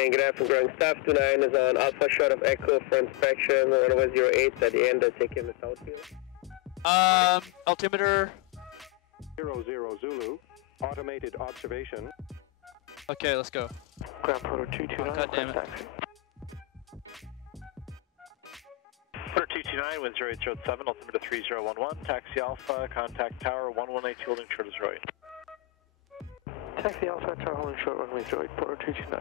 And good afternoon, ground staff 29 is on Alpha short of Echo for inspection, runway 08 at the end, taking the southfield. Altimeter. 00 Zulu, automated observation. Okay, let's go. Ground Porter 229, God damn it. taxi. Porter 229, wind 0807, altimeter 3011, taxi Alpha, contact tower 118 holding short of 08. Taxi Alpha, tower holding short runway 08, Porter 229.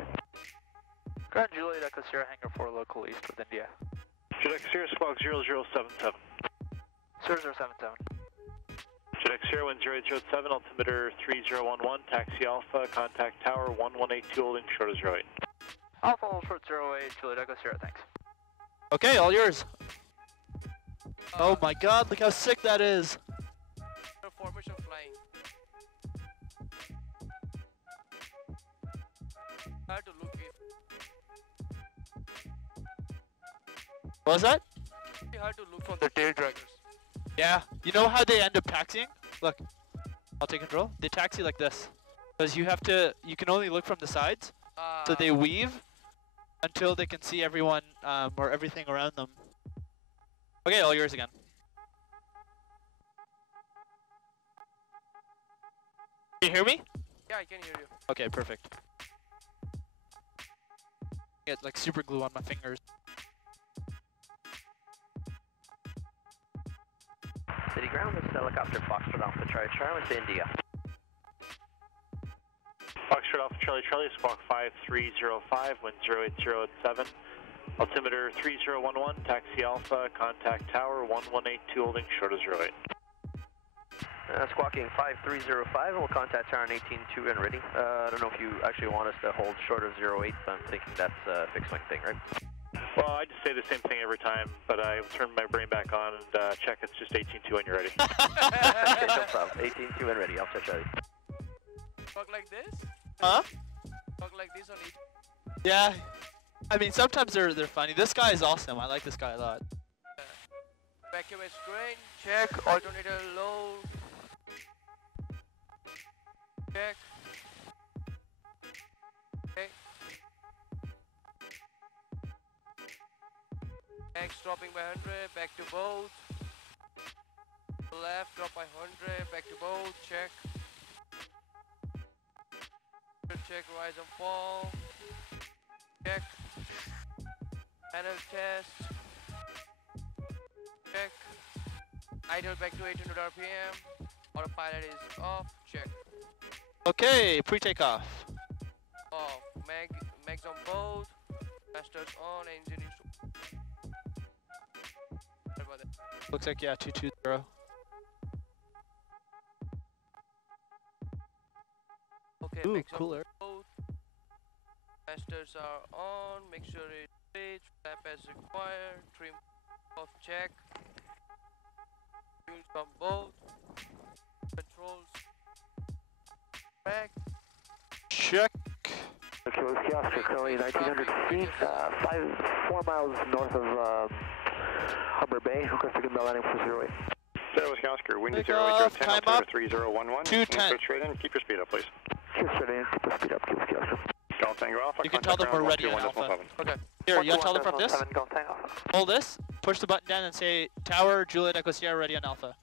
Ground Juliet Echo Sierra Hangar 4 local east with India. Juliet Sierra squawk 0077. 0077. Juliet Sierra wind 0807, altimeter 3011, taxi Alpha, contact tower 1182 holding short of 08. Alpha hold short 08, Juliet Echo Sierra, thanks. Okay, all yours. Oh my god, look how sick that is. Formation flying. I had to look it. What was that? You had to look for the tail draggers. Yeah, you know how they end up taxiing? Look, I'll take control. They taxi like this. Because you can only look from the sides. So they weave until they can see everyone or everything around them. Okay, all yours again. Can you hear me? Yeah, I can hear you. Okay, perfect. Get like super glue on my fingers. City ground, this is helicopter Foxtrot Alpha Charlie Charlie to India. Foxtrot Alpha Charlie Charlie, squawk 5305, wind 0807, altimeter 3011, taxi Alpha, contact tower 1182 holding short of 08. Squawking 5305, we'll contact tower 182 and ready. I don't know if you actually want us to hold short of 08, but I'm thinking that's a fixed wing thing, right? Well, I just say the same thing every time, but I turn my brain back on and check it's just 18.2 when you're ready. Okay, no problem. 18.2 and ready, Alpha Charlie. Talk like this? Huh? Talk like this on each. Yeah. I mean, sometimes they're funny. This guy is awesome. I like this guy a lot. Evacuate screen, check, alternator low. Check. Okay. X dropping by 100, back to boat. Left, drop by 100, back to boat, check. Check, rise and fall. Check. Panel test. Check. Idle back to 800 RPM. Autopilot is off, check. Okay, pre-takeoff. Off. Mags on both. Masters on, engine is. Sorry about that. Looks like, yeah, 220. Okay, Ooh, mags on cooler. both. Masters are on, make sure it's straight, flap as required, trim off, check. Fuels from both. Controls. Back. Check. Okay, Whiskey Oscar, currently 1900 feet, 4 miles north of Harbor Bay, requesting a landing for 08. Sarah Whiskey Oscar, wind is Takeoff, 0810, time altimeter up. 3011. 210. Switch straight in, keep your speed up, please. Keep straight in, keep the speed up, Whiskey Oscar. Golf Tango Alpha, You can tell them we're ready on Alpha. Okay. Here, you gotta tell them from this. Hold this, push the button down and say Tower, Juliet Echo Sierra ready on Alpha.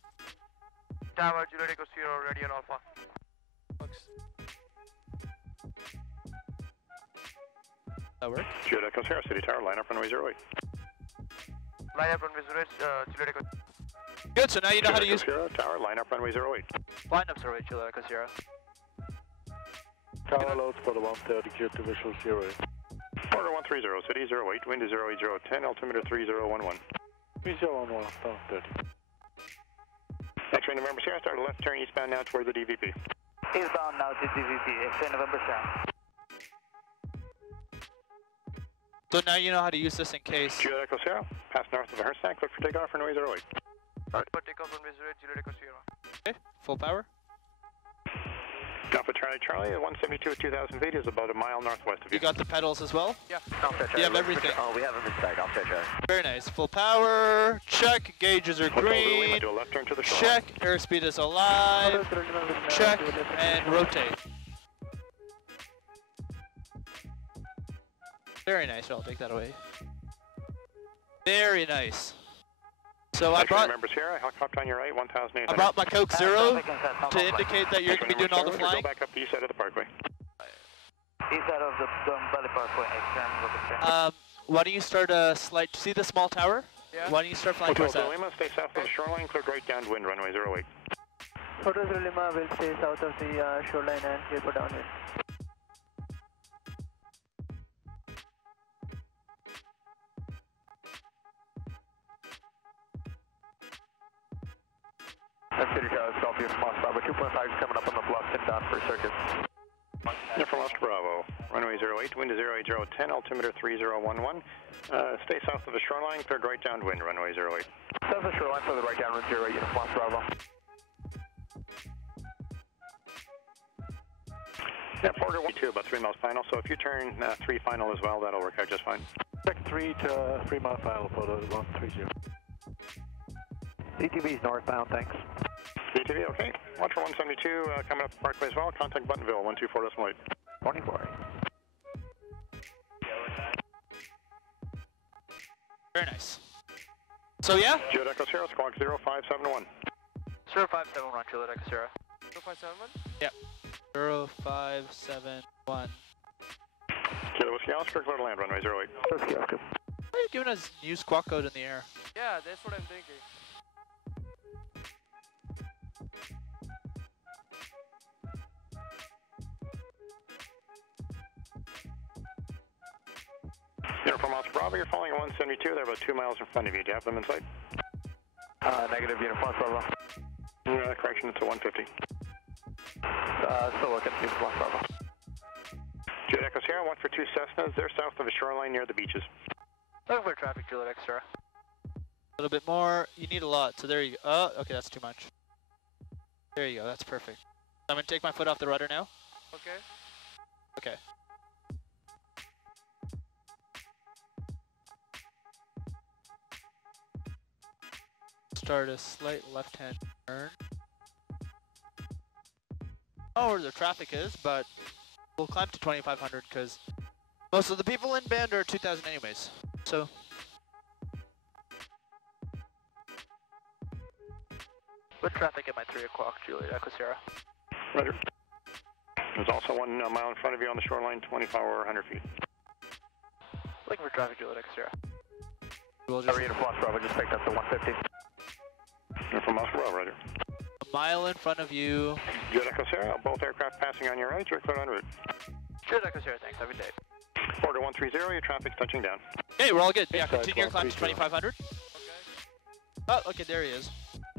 Tower, Juliet Echo Sierra, ready on Alpha. Works. That work? Juliet Echo Sierra, City Tower, line up runway 08. Line up runway 08, Juliet Echo. Good, so now you know how to use. Sierra Tower, line up runway 08. Line up 08, Juliet Echo Sierra. Tower loads for the 130, clear to visual 08. Porter 130, City 08, wind is 08010, altimeter 3011. 3011, tower 30. X-ray November Sierra, start a left turn eastbound now toward the DVP. Eastbound now to DVP, X-ray November Sierra. So now you know how to use this in case. Juliet Echo Sierra, pass north of the Herstack, look for takeoff runway 08. Alright. For takeoff runway 08, Juliet Echo Sierra. Okay, full power. Alpha Charlie Charlie at 172 at 2,000 feet is about a mile northwest of you. You got the pedals as well? Yeah. You have everything. Oh, we have them inside, Alpha Charlie. Very nice. Full power. Check. Gauges are green. Do a left turn to the Check. Airspeed is alive. Check. And rotate. Very nice. I'll take that away. Very nice. So I Actually, brought. members here. I hopped on your right, 1,800. I brought my Coke Zero to indicate that you're going to be doing all the flying. Go back up the east side of the parkway. East side of the Valley Parkway. Why don't you start a slight? See the small tower? Yeah. Why don't you start flying towards that? Lima, stay south of the shoreline, cleared right downwind, runway 08. Hotel Lima will stay south of the shoreline and clear for downwind. That's City Tower, Southview from Oscar Bravo. 2.5 is coming up on the bluffs and down for circuit. Yeah, from Oscar Bravo, runway 08, wind is 08010, altimeter 3011. Stay south of the shoreline, cleared right downwind, runway 08. South of the shoreline for the right downwind 08, uniform Oscar Bravo. Yeah, Porter 12, about 3 miles final, so if you turn 3 final as well, that'll work out just fine. Check 3 to 3 mile final for the 130. CTV is northbound, thanks. CTV, okay. Watch for 172 coming up the parkway as well. Contact Buttonville, 124.8. 24. Very nice. So yeah? Juliet Echo Sierra, squawk 0571. 0571, Juliet Echo Sierra. 0571? Yep. 0571. Kilo Whiskey Oscar, clear to land, runway 08. Whiskey Oscar. Why are you giving us new squawk code in the air? Yeah, that's what I'm thinking. Uniform Oscar Bravo, you're following 172. They're about 2 miles in front of you. Do you have them in sight? Negative, uniform Bravo. Correction, it's a 150. Still looking, uniform Bravo. Juliet Echo Sierra, watch for 2 Cessnas. They're south of the shoreline near the beaches. Looking for traffic, Juliet Echo Sierra. A little bit more. You need a lot. So there you go. Oh, okay, that's too much. There you go. That's perfect. I'm going to take my foot off the rudder now. Okay. Okay. Start a slight left-hand turn. Oh, where the traffic is, but we'll climb to 2,500 because most of the people in band are 2,000 anyways. So. With traffic at my 3 o'clock, Juliet Echo Sierra. Roger. There's also 1 mile in front of you on the shoreline, 25 or 100 feet. Looking for traffic, Juliet Echo Sierra. We'll just Uniform Bravo just picked up the 150. From Oscar Bravo, Roger. a mile in front of you. Juliet Echo Sierra, both aircraft passing on your right, you're clear en route. Juliet Echo Sierra, thanks. Have a good day. Order 130, your traffic's touching down. Okay, we're all good. Yeah, continue your climb to 2,500. Okay. Oh, okay, there he is.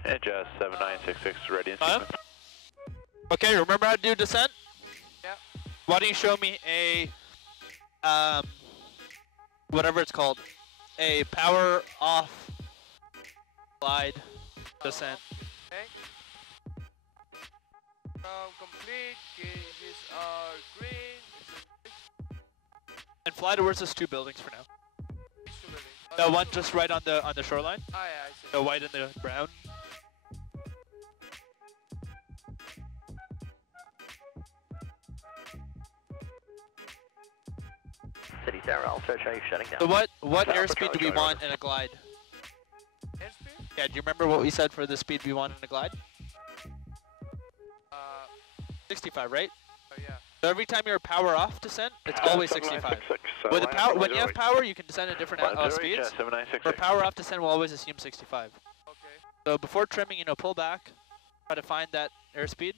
And just 7966 ready in sequence. Okay, remember how to do descent? Yeah. Why don't you show me a, whatever it's called, a power off glide descent. Okay. Complete, gauges are green. And fly towards those 2 buildings for now. Which 2 buildings? The one just right on the shoreline. Ah, yeah, I see. The white and the brown. City Tower, I'll search how you're shutting down. So what airspeed do we want in a glide? Airspeed? Yeah, do you remember what we said for the speed we want in a glide? 65, right? Yeah. So every time you're power off descent, it's always 65. With the power, when you have power, you can descend at different speeds. For power off descent, we'll always assume 65. Okay. So before trimming, pull back, try to find that airspeed.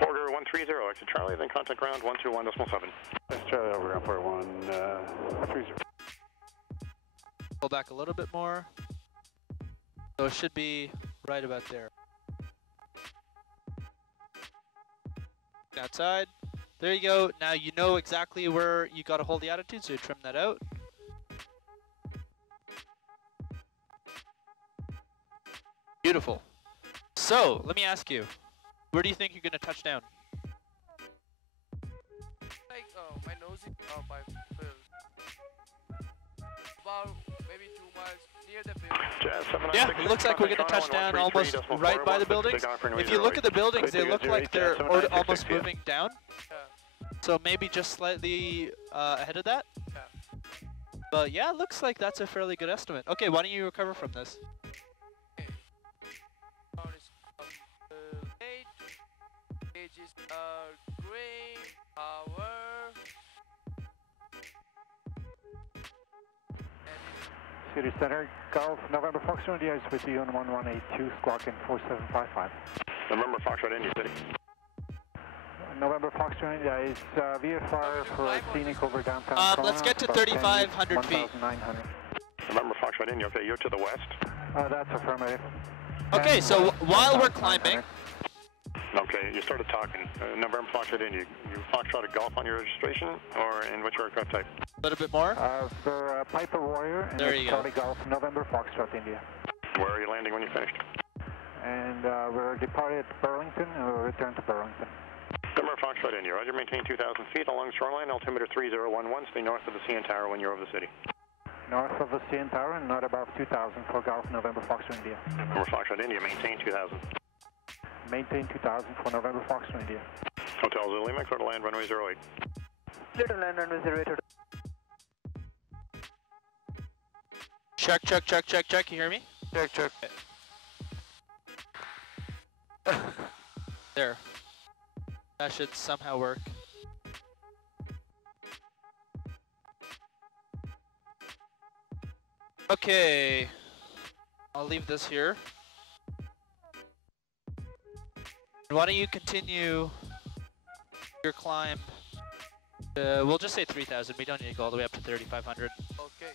Order 130, exit Charlie, then contact ground 121.7. That's Charlie over ground port 130. Pull back a little bit more. So it should be right about there. Outside. There you go. Now you know exactly where you got to hold the attitude, so you trim that out. Beautiful. So, let me ask you, where do you think you're going to touch down? Like, my nose is by field. About maybe 2 miles near the building. Yeah, it looks like we're going to touch down almost right by the buildings. If you look at the buildings, they look like they're almost moving down. Yeah. So maybe just slightly ahead of that. Yeah. But yeah, it looks like that's a fairly good estimate. Okay, why don't you recover from this? Okay. Ground is complete. Gauges are green. Power. City Center, Golf, November Foxtrot India is with you on 1182, squawk in 4755. November Foxtrot India City. November Foxtrot India is VFR for scenic over downtown. Let's get to 3,500 feet. 1,900. November Foxtrot India, okay, you're to the west. That's affirmative. Okay, And so while we're 1,900. climbing, Okay, you started talking. November Foxtrot India, you Foxtrot a Golf on your registration, or in which aircraft type? a little bit more. For Piper Warrior and There you go. Charlie Golf, November Foxtrot India. Where are you landing when you finished? And we're departed Burlington and we'll return to Burlington. November Foxtrot India, Roger, maintain 2,000 feet along shoreline, altimeter 3011, stay north of the CN Tower when you're over the city. North of the CN Tower and not above 2,000 for Golf, November Foxtrot India. November Foxtrot India, maintain 2,000. Maintain 2,000 for November Foxtrot India. Hotel Zulu Lima, clear to land runway 08. Clear to land runway 08. Check, check, check, check, check. You hear me? Check, check. There. That should somehow work. Okay. I'll leave this here. Why don't you continue your climb? We'll just say 3,000. We don't need to go all the way up to 3,500. Okay.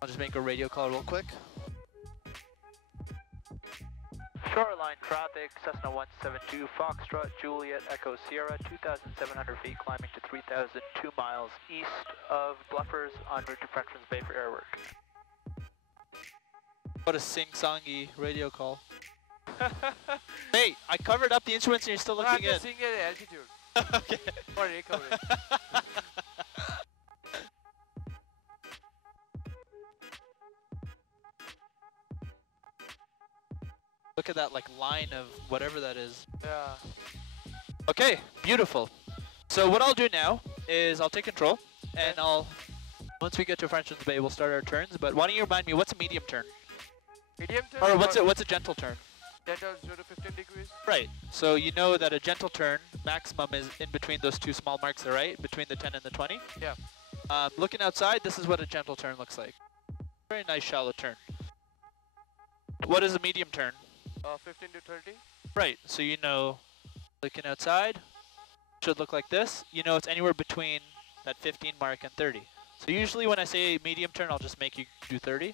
I'll just make a radio call real quick. Shoreline traffic, Cessna 172, Foxtrot, Juliet, Echo Sierra, 2,700 feet, climbing to 3,002 miles east of Bluffers, en route to Frenchman's Bay for airwork. What a sing-songy radio call. Hey, I covered up the instruments and you're still looking in. I'm seeing at altitude. Okay. For recovery. Look at that like line of whatever that is. Yeah. Okay, beautiful. So what I'll do now is I'll take control and once we get to Frenchman's Bay, we'll start our turns. But why don't you remind me, what's a medium turn? Medium turn? Or what's a gentle turn? Gentle 0 to 15 degrees. Right. So you know that a gentle turn maximum is in between those two small marks there, right? Between the 10 and the 20? Yeah. Looking outside, this is what a gentle turn looks like. Very nice shallow turn. What is a medium turn? 15 to 30. Right. So you know, looking outside, should look like this. You know it's anywhere between that 15 mark and 30. So usually when I say medium turn, I'll just make you do 30.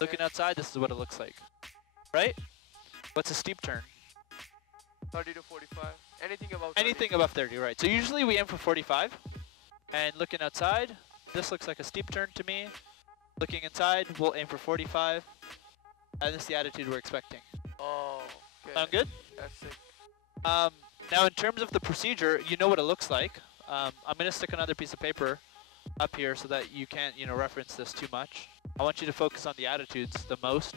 Looking outside, this is what it looks like. Right? What's a steep turn? 30 to 45. Anything above 30. Anything above 30, right. So usually we aim for 45. And looking outside, this looks like a steep turn to me. Looking inside, we'll aim for 45. And this is the attitude we're expecting. Oh, okay. Sound good? That's sick. Now in terms of the procedure, you know what it looks like. I'm going to stick another piece of paper up here so that you can't, reference this too much. I want you to focus on the attitudes the most.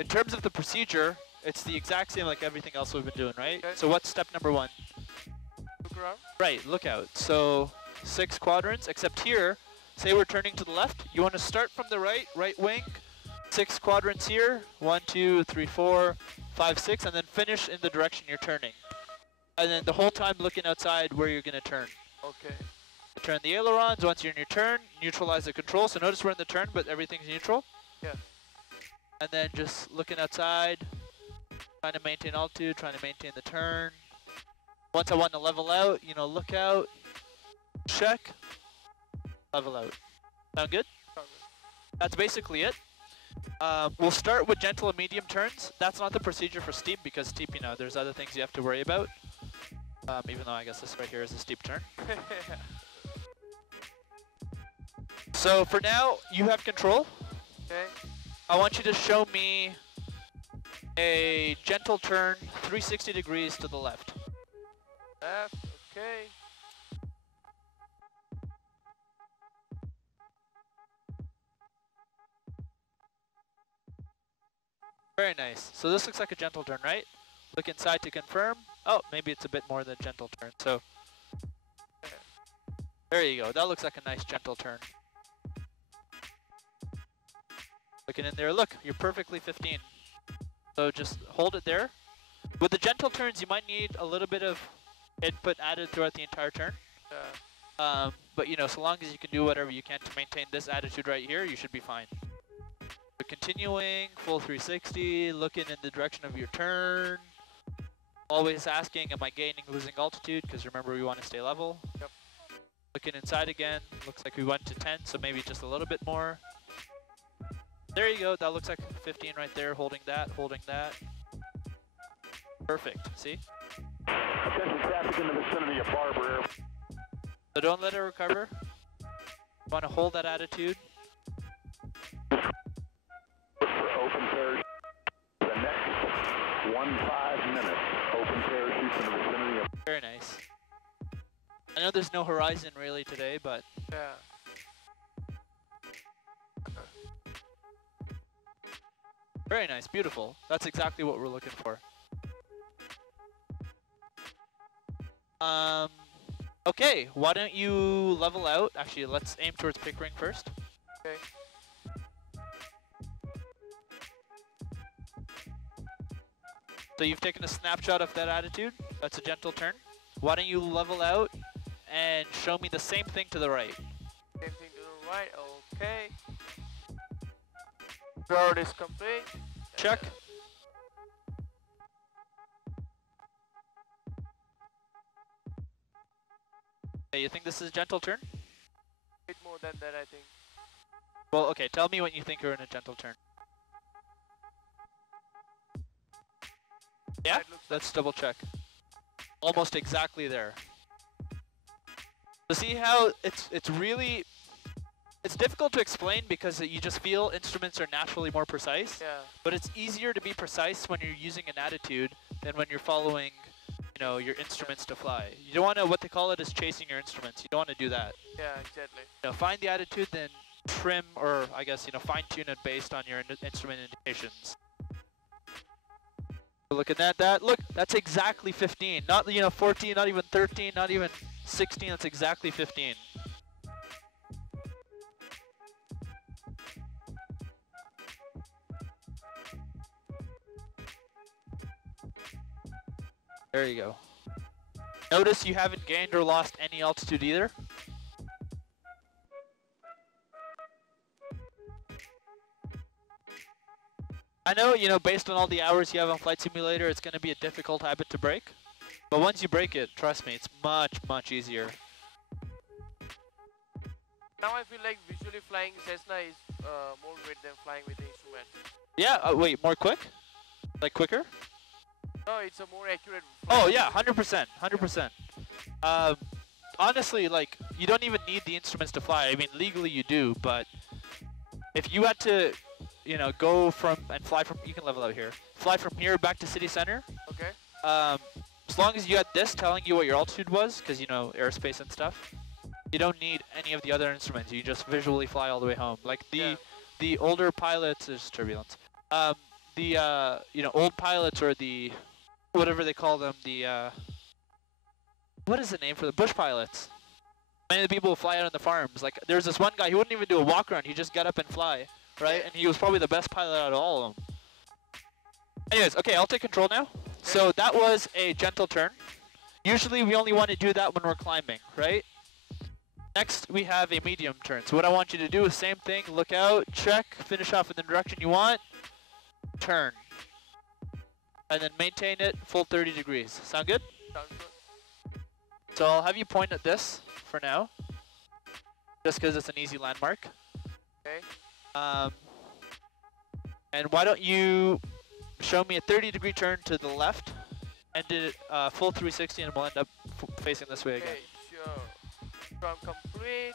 In terms of the procedure, it's the exact same like everything else we've been doing, right? Okay. So what's step number 1? Look around. Right, lookout. So 6 quadrants, except here, say we're turning to the left. You want to start from the right wing, 6 quadrants here, 1, 2, 3, 4, 5, 6, and then finish in the direction you're turning. And then the whole time looking outside where you're going to turn. Okay. Turn the ailerons. Once you're in your turn, neutralize the control. So notice we're in the turn, but everything's neutral. Yeah. And then just looking outside, trying to maintain altitude, trying to maintain the turn. Once I want to level out, look out, check, level out. Sound good? That's basically it. We'll start with gentle and medium turns. That's not the procedure for steep because steep, there's other things you have to worry about. Even though I guess this right here is a steep turn. So for now, you have control. Okay. I want you to show me a gentle turn 360 degrees to the left. Left. Okay. Very nice. So this looks like a gentle turn, right? Look inside to confirm. Oh, maybe it's a bit more than gentle turn. So there you go. That looks like a nice gentle turn. Looking in there, look, you're perfectly 15. So just hold it there. With the gentle turns, you might need a little bit of input added throughout the entire turn. Yeah. But you know, so long as you can do whatever you can to maintain this attitude right here, you should be fine. So continuing, full 360, looking in the direction of your turn. Always asking, am I gaining, losing altitude? Because remember, we want to stay level. Yep. Looking inside again, looks like we went to 10, so maybe just a little bit more. There you go, that looks like 15 right there, holding that, holding that. Perfect, see? Attention traffic in the vicinity of Barber Air. So don't let it recover. You want to hold that attitude. For open parachute, the next 15 minutes, open parachutes in the vicinity of... Very nice. I know there's no horizon really today, but... Yeah. Very nice, beautiful. That's exactly what we're looking for. Okay, why don't you level out? Actually, let's aim towards Pickering first. Okay. So you've taken a snapshot of that attitude. That's a gentle turn. Why don't you level out and show me the same thing to the right? Same thing to the right, okay. Road is complete. Check. Okay, you think this is a gentle turn? A bit more than that, I think. Well, okay, tell me when you think you're in a gentle turn. Yeah, let's double check. Almost exactly there. So see how it's really, it's difficult to explain because you just feel instruments are naturally more precise. Yeah. But it's easier to be precise when you're using an attitude than when you're following, you know, your instruments to fly. You don't want to, what they call it is chasing your instruments. You don't want to do that. Yeah, exactly. You know, find the attitude, then trim, or I guess, you know, fine tune it based on your instrument indications. Look at that, look, that's exactly 15. Not, you know, 14, not even 13, not even 16, that's exactly 15. There you go. Notice you haven't gained or lost any altitude either. I know, you know, based on all the hours you have on Flight Simulator, it's going to be a difficult habit to break. But once you break it, trust me, it's much, much easier. Now I feel like visually flying Cessna is more great than flying with the instrument. Yeah, wait, more quick? Like quicker? No, it's a more accurate flight. Oh yeah, 100%, 100%. Honestly, like, you don't even need the instruments to fly. I mean, legally you do, but if you had to, you know, go from and fly from, you can level out here, fly from here back to city center. Okay. As long as you had this telling you what your altitude was, because, you know, airspace and stuff, you don't need any of the other instruments. You just visually fly all the way home. Like the older pilots, there's turbulence. You know, old pilots, or the, whatever they call them, the, what is the name for the bush pilots? Many of the people who fly out on the farms. Like, there's this one guy, he wouldn't even do a walk around, he just got up and fly, right? And he was probably the best pilot out of all of them. Anyways, okay, I'll take control now. So that was a gentle turn. Usually we only want to do that when we're climbing, right? Next, we have a medium turn. So what I want you to do is same thing, look out, check, finish off in the direction you want, turn. And then maintain it full 30 degrees. Sound good? Sounds good. So I'll have you point at this for now, just because it's an easy landmark. Okay. And why don't you show me a 30-degree turn to the left, and did it full 360, and we'll end up facing this way again. Okay, sure. From complete.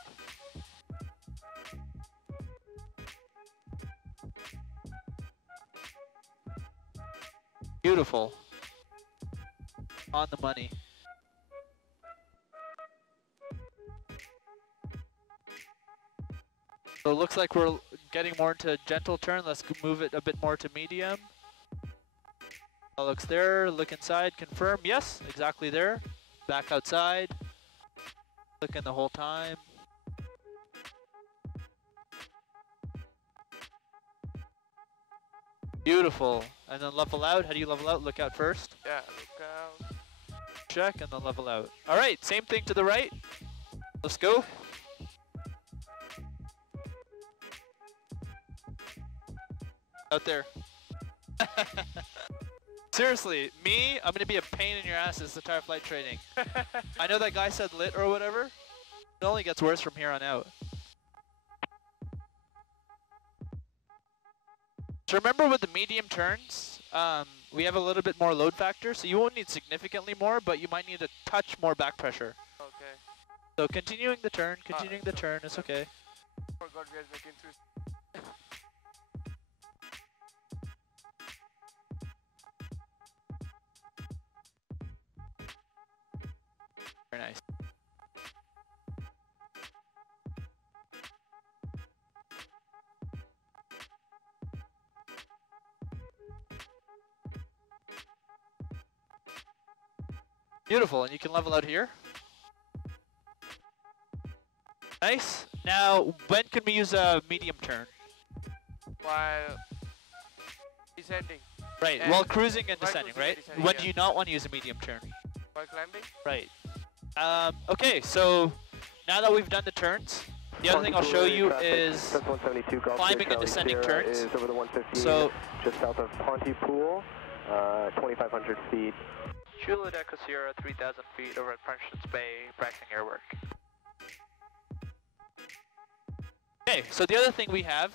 Beautiful. On the money. So it looks like we're getting more into gentle turn. Let's move it a bit more to medium. That looks there. Look inside. Confirm. Yes, exactly there. Back outside. Looking the whole time. Beautiful. And then level out. How do you level out? Look out first. Yeah, look out. Check and then level out. All right, same thing to the right. Let's go. Out there. Seriously, me, I'm gonna be a pain in your ass this entire flight training. I know that guy said lit or whatever. It only gets worse from here on out. So remember with the medium turns, we have a little bit more load factor, so you won't need significantly more, but you might need a touch more back pressure. Okay. So continuing the turn, it's okay. Forgot we are making through. Very nice. Beautiful, and you can level out here. Nice. Now, when can we use a medium turn? While descending. Right, And while cruising and descending, cruising right? and descending, When yeah. do you not want to use a medium turn? While climbing? Right. Okay, so now that we've done the turns, the other thing I'll show you is climbing and descending turns. Is over the 115, So just south of Pontypool, 2,500 feet. Juliet Echo Sierra, 3,000 feet over at Frenchman's Bay, practicing airwork. okay, so the other thing we have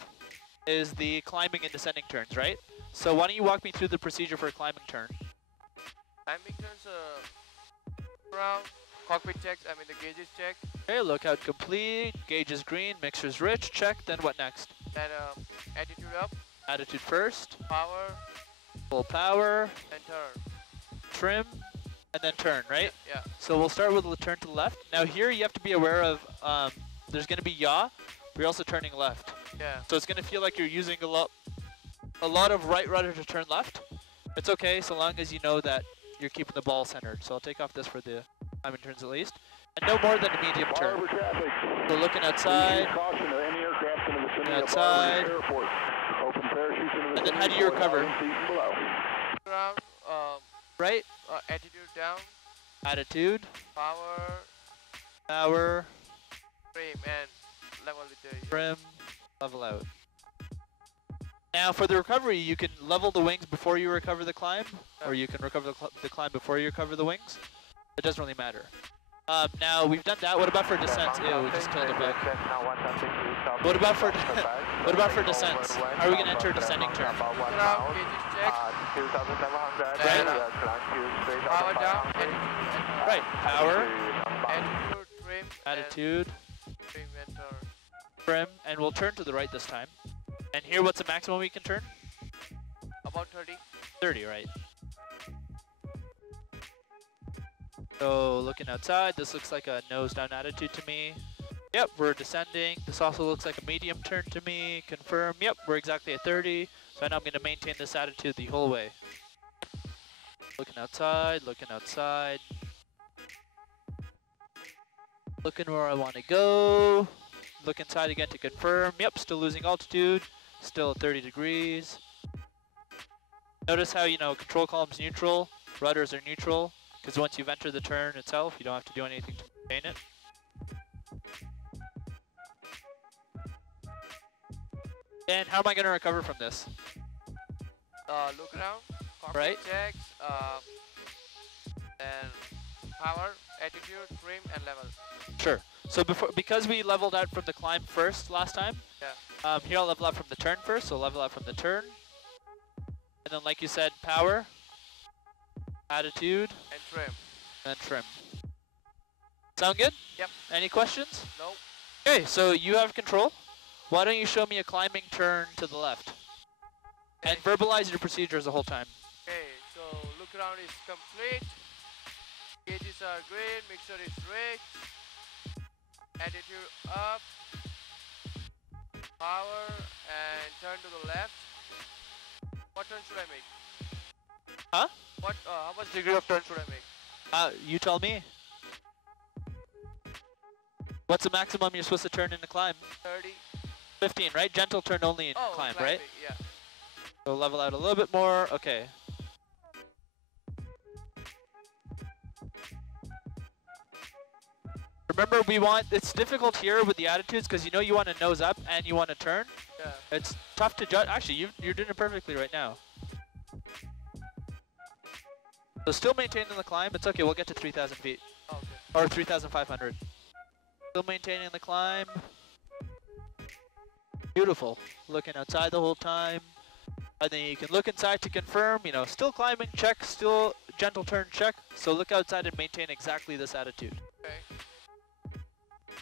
is the climbing and descending turns, right? So why don't you walk me through the procedure for a climbing turn? Climbing turns, around, cockpit checks, I mean the gauges check. Okay, lookout complete, gauge is green, mixture's rich, check, then what next? Then attitude up, Attitude first, power, full power, and turn. trim, and then turn, right? Yeah. So we'll start with the turn to the left. Now here you have to be aware of, there's going to be yaw, but you're also turning left. Yeah. So it's going to feel like you're using a lot of right rudder to turn left. It's okay so long as you know that you're keeping the ball centered. So I'll take off this for the climbing turns at least. And no more than a medium turn. So looking outside, outside, and then how do you recover? Ground, Right? attitude down, Attitude, power, power, frame, and level with the... trim, level out. Now for the recovery, you can level the wings before you recover the climb, or you can recover the climb before you recover the wings. It doesn't really matter. Now we've done that. What about for descents? Ew, we just killed a bug. What about for what about for descents? How are we gonna enter a descending turn? Ground, gauges check, Right. power down, Right. Power, attitude, trim, attitude, and trim, and turn. trim, and we'll turn to the right this time. And here, what's the maximum we can turn? About 30. 30, right? So looking outside, this looks like a nose down attitude to me. Yep, we're descending. This also looks like a medium turn to me. Confirm. Yep, we're exactly at 30. So now I'm going to maintain this attitude the whole way. Looking outside, looking outside. Looking where I want to go. Look inside again to confirm. Yep, still losing altitude. Still at 30 degrees. Notice how, you know, control column's neutral. Rudders are neutral. Because once you've entered the turn itself, you don't have to do anything to maintain it. And how am I going to recover from this? Look around, cockpit Right. checks, then power, attitude, trim, and level. Sure. So because we leveled out from the climb first last time, Yeah. here I'll level out from the turn first, so level out from the turn. And then like you said, power, attitude, And trim. and trim. Sound good? Yep. Any questions? No. Okay, so you have control. Why don't you show me a climbing turn to the left? And verbalize your procedures the whole time. Okay, so look around is complete. Gauges are green, mixture is rich. Attitude up. Power and turn to the left. What turn should I make? Huh? What? How much degree of turn should I make? You tell me. What's the maximum you're supposed to turn in the climb? 30. 15, right? Gentle turn only in Oh, climb, climbing, right? Yeah. So level out a little bit more. Okay. Remember, it's difficult here with the attitudes because you know you want to nose up and you want to turn. Yeah. It's tough to judge. Actually, you're doing it perfectly right now. So still maintaining the climb. It's okay. We'll get to 3,000 feet. Okay. Or 3,500. Still maintaining the climb. Beautiful. Looking outside the whole time. And then you can look inside to confirm, you know, still climbing, check, still gentle turn, check. So look outside and maintain exactly this attitude. Okay.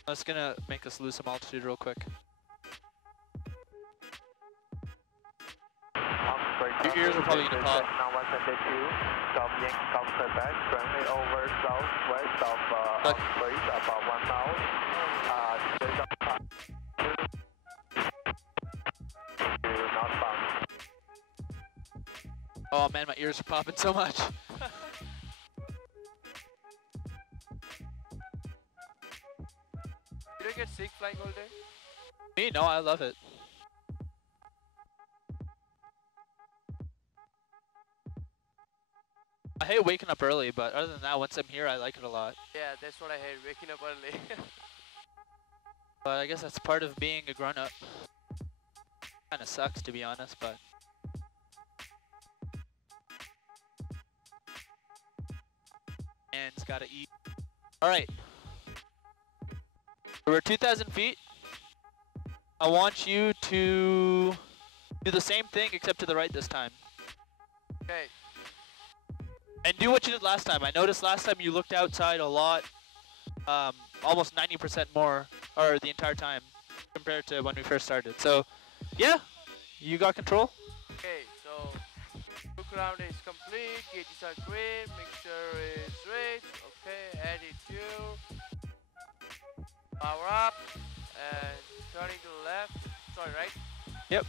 That's gonna make us lose some altitude real quick. Your ears are probably gonna pop. Now 172, come back, currently over southwest of Freaks, about 1 mile. Northbound. Oh man, my ears are popping so much. You don't get sick flying all day? Me? No, I love it. I hate waking up early, but other than that, once I'm here, I like it a lot. Yeah, that's what I hate, waking up early. But I guess that's part of being a grown-up. Kinda sucks, to be honest, but... Man's gotta eat. Alright. We're 2,000 feet. I want you to do the same thing, except to the right this time. Okay. And do what you did last time. I noticed last time you looked outside a lot, almost 90% more, or the entire time, compared to when we first started. So, yeah, you got control. Okay, so look around is complete, gauges are green, mixture is red. Okay, attitude, power up, and turning to the left. Sorry, right? Yep.